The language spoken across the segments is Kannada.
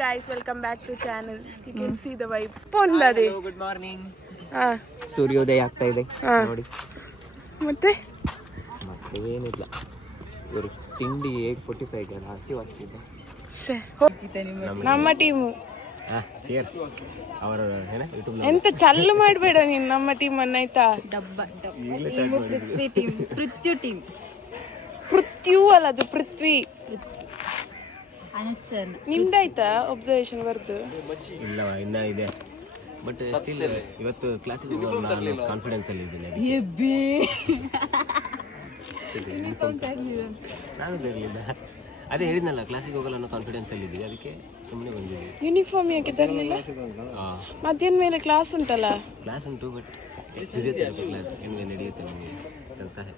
guys, welcome back to channel. You can see the vibe. Pondade. Hello, good morning. ಸೂರ್ಯೋದಯ ಆಗ್ತಾ ಇದೆ ನೋಡಿ. ಮತ್ತೆ ಏನಿಲ್ಲ, ಇವರು ತಿಂಡಿ 8:45 ಗೆ ಹಸಿವಾಗ್ತಿದೆ. ನಮ್ಮ ಟೀಮು ಅವರ ಎಂತ ಚಲ್ಲು ಮಾಡಬೇಡ ನೀನು ನಮ್ಮ ಟೀಮ್ ಅನ್ನಾಯ್ತಾ. ಪೃಥ್ವಿ ಅಲ್ಲ, ಅದು ಪೃಥ್ವಿ. ನಿಮ್ದಾಯ್ತಾ ಒಬ್ಸರ್ವೇಷನ್ ಬರ್ದು? ಇಲ್ಲ, ಇನ್ನ ಇದೆ. ಬಟ್ ಸ್ಟಿಲ್ ಇವತ್ತು ಕ್ಲಾಸಿಗೆ ನಾನು ಕಾನ್ಫಿಡೆನ್ಸ್ ಅಲ್ಲಿ ಇದ್ದೀನಿ. ನಾನು ತರಲಿಲ್ಲ, ಅದೇ ಹೇಳಿದ್ನಲ್ಲ, ಕ್ಲಾಸಿಗೆ ಹೋಗಲ್ಲ ಅನ್ನೋ ಕಾನ್ಫಿಡೆನ್ಸ್ ಅಲ್ಲಿ ಇದ್ದೀವಿ, ಅದಕ್ಕೆ ಸುಮ್ಮನೆ ಬಂದಿದ್ದೀವಿ. ಯೂನಿಫಾರ್ಮ್ ಯಾಕೆ ತರಲಿಲ್ಲ? ಮಧ್ಯಾಹ್ನ ಮೇಲೆ ಕ್ಲಾಸ್ ಉಂಟಲ್ಲ? ಕ್ಲಾಸ್ ಉಂಟು, ಬಟ್ ಫಿಸಿಯೋಥೆರಪಿ ಕ್ಲಾಸ್ ಹೆಂಗೆ ನಡೆಯುತ್ತೆ ನಮಗೆ ಚಲ್ತಾ है.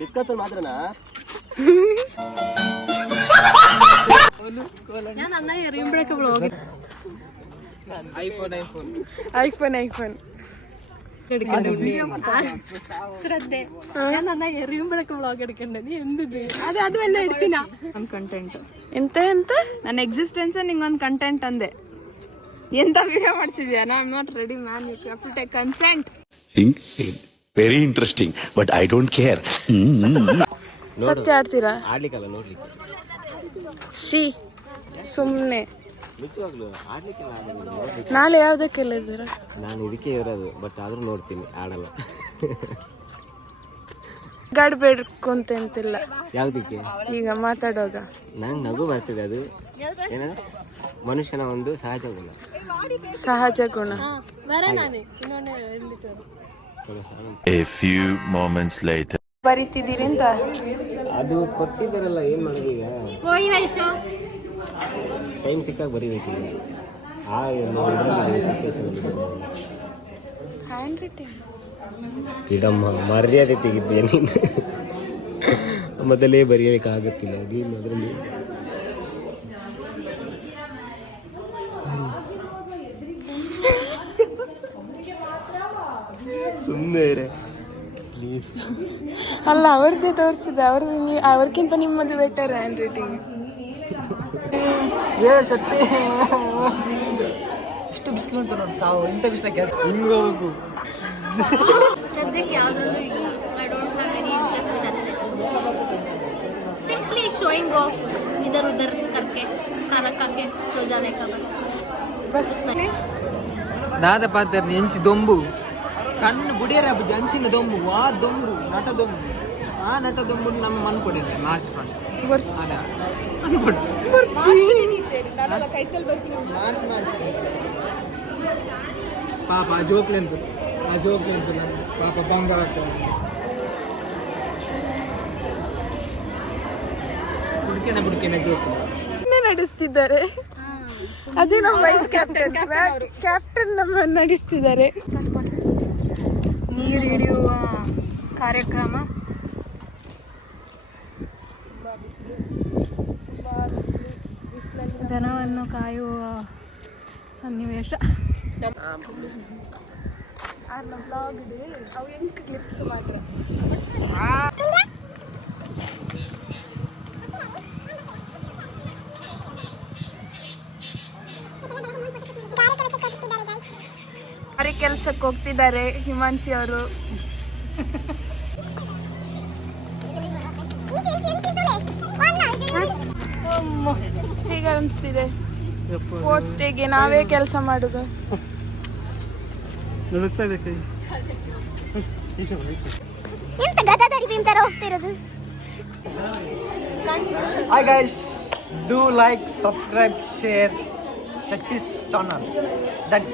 ಡಿಸ್ಕಷನ್ ಮಾತ್ರನಾ? ഞാൻ നന്നായി എറിയുമ്പോഴൊക്കെ വ്ളോഗ് ഐഫോൺ ശ്രദ്ധ. ഞാൻ നന്നായി എറിയുമ്പോഴൊക്കെ വ്ളോഗ് എടുക്കണ്ടേ? നീ എന്ത് ಅದು ಎಲ್ಲ ಇಡ್ತೀನ ಒಂದು ಕಂಟೆಂಟ್. ಎಂತ ನನ್ನ ಎಕ್ಸಿಸ್ಟೆನ್ಸ್ ನಿಂಗೊಂದು ಕಂಟೆಂಟ್ ಅಂದೆ. ಎಂತ ವಿಡಿಯೋ ಮಾಡ್ತಿದ್ಯಾ? I am not ready man, you have to take consent. Very interesting, but I don't care. ಸತ್ಯ ಆಡ್ತೀರಾ? ಆಡ್ಲಿಕ್ಕಲ್ಲ, ನೋಡ್ಲಿಕ್ಕೆ. ಸುಮ್ಮನೆ ನಿಜವಾಗ್ಲು ಆಡ್ಲಿಕ್ಕೆಲ್ಲ ಆಡೋದು. ನಾಳೆ ಯಾವ್ದಕ್ಕೆಲ್ಲ ಇದ್ದೀರಾ? ನಾನು ಇದಕ್ಕೆ ಇರೋದು, ಬಟ್ ಆದ್ರೂ ನೋಡ್ತೀನಿ, ಆಡಲ್ಲ. ಗಾಡ್ಬೇಡ್ಕೊಂತ ಅಂತಿಲ್ಲ. ಯಾವ್ದಕ್ಕೆ? ಈಗ ಮಾತಾಡುವಾಗ ನಂಗೆ ನಗು ಬರ್ತಿದೆ. ಅದು ಏನ ಮನುಷ್ಯನ ಒಂದು ಸಹಜ ಗುಣ. A few moments later. ಬರೀತಿದ್ದೀರಿ ಅಂತ ಅದು ಕೊಟ್ಟಿದ್ದಾರಲ್ಲ, ಏನ್ ಮಾಡೋದು ಈಗ? ಟೈಮ್ ಸಿಕ್ಕಾಗ ಬರೀಬೇಕಿಲ್ಲ. ಹ್ಯಾಂಡ್ ರೈಟಿಂಗ್ ಇಡಮ್ಮ, ಮರ್ಯಾದೆ ತೆಗಿದ್ದೆ ನೀನು. ಮೊದಲೇ ಬರೆಯೋಕ್ಕಾಗುತ್ತಿಲ್ಲ ನೀನು ಅದರಲ್ಲಿ. ಸುಮ್ಮನೆ ಪ್ಲೀಸ್. ಅಲ್ಲ, ಅವ್ರದ್ದೇ ತೋರಿಸಿದೆ. ಅವ್ರಿಗಿಂತ ನಿಮ್ಮದು ಬೆಟರ್ ಹ್ಯಾಂಡ್ ರೈಟಿಂಗ್. ಎಷ್ಟು ಬಿಸಿಲು ಉಂಟು ನೋಡಿ, ಸಾವು. ಇಂಥ ಬಿಸಿಲ ಕೆಲಸ ಹಿಂಗೆ ಹೋಗ್ಬೇಕು. ಸದ್ಯಕ್ಕೆ ಯಾವ್ದ್ರಲ್ಲೂ ಇಲ್ಲ. I don't have any interest in athletics. Simply showing of इधर उधर करके खाना खा के सो जाने का बस. ದಾದ ಪಾತ್ರ ಎಂಚಿ ದೊಂಬು ಕಣ್ಣು ಬುಡಿಯರ ಅಂಚಿನ ದೊಂಬು, ಆ ದೊಂಬು ನಟ ದೊಂಬು. ಆ ನಟ ದೊಂಬು ನಮ್ಮ ಮನ್ಕೊಡಿದ್ರೆ March 1st ಅದ ಅನ್ಕೊಡು. ಪಾಪ ಜೋಕ್ಲೆಂತು ಪಾಪ ಬಂಗಾರ ಬುಡ್ಕೆನೆ ಜೋಕ್ ನಡೆಸ್ತಿದ್ದಾರೆ. ಅದೇ ನಮ್ಮ ವೈಸ್ ಕ್ಯಾಪ್ಟನ್ ನಮ್ಮ ನಡೆಸ್ತಿದ್ದಾರೆ. ನೀರು ಹಿಡಿಯುವ ಕಾರ್ಯಕ್ರಮ. ದನವನ್ನು ಕಾಯುವ ಸನ್ನಿವೇಶ. ಅವು ಎಂಟು ಕ್ಲಿಪ್ಸ್ ಮಾತ್ರ. ಕೆಲಸಕ್ಕೆ ಹೋಗ್ತಿದ್ದಾರೆ ಹಿಮಾಂಶಿ ಅವರು. ಹೇಗೆ ಅನಿಸ್ತಿದೆ ಸ್ಪೋರ್ಟ್ಸ್ ಡೇಗೆ ನಾವೇ ಕೆಲಸ ಮಾಡುದು? Hi guys, do like, subscribe, share Shakti's channel. That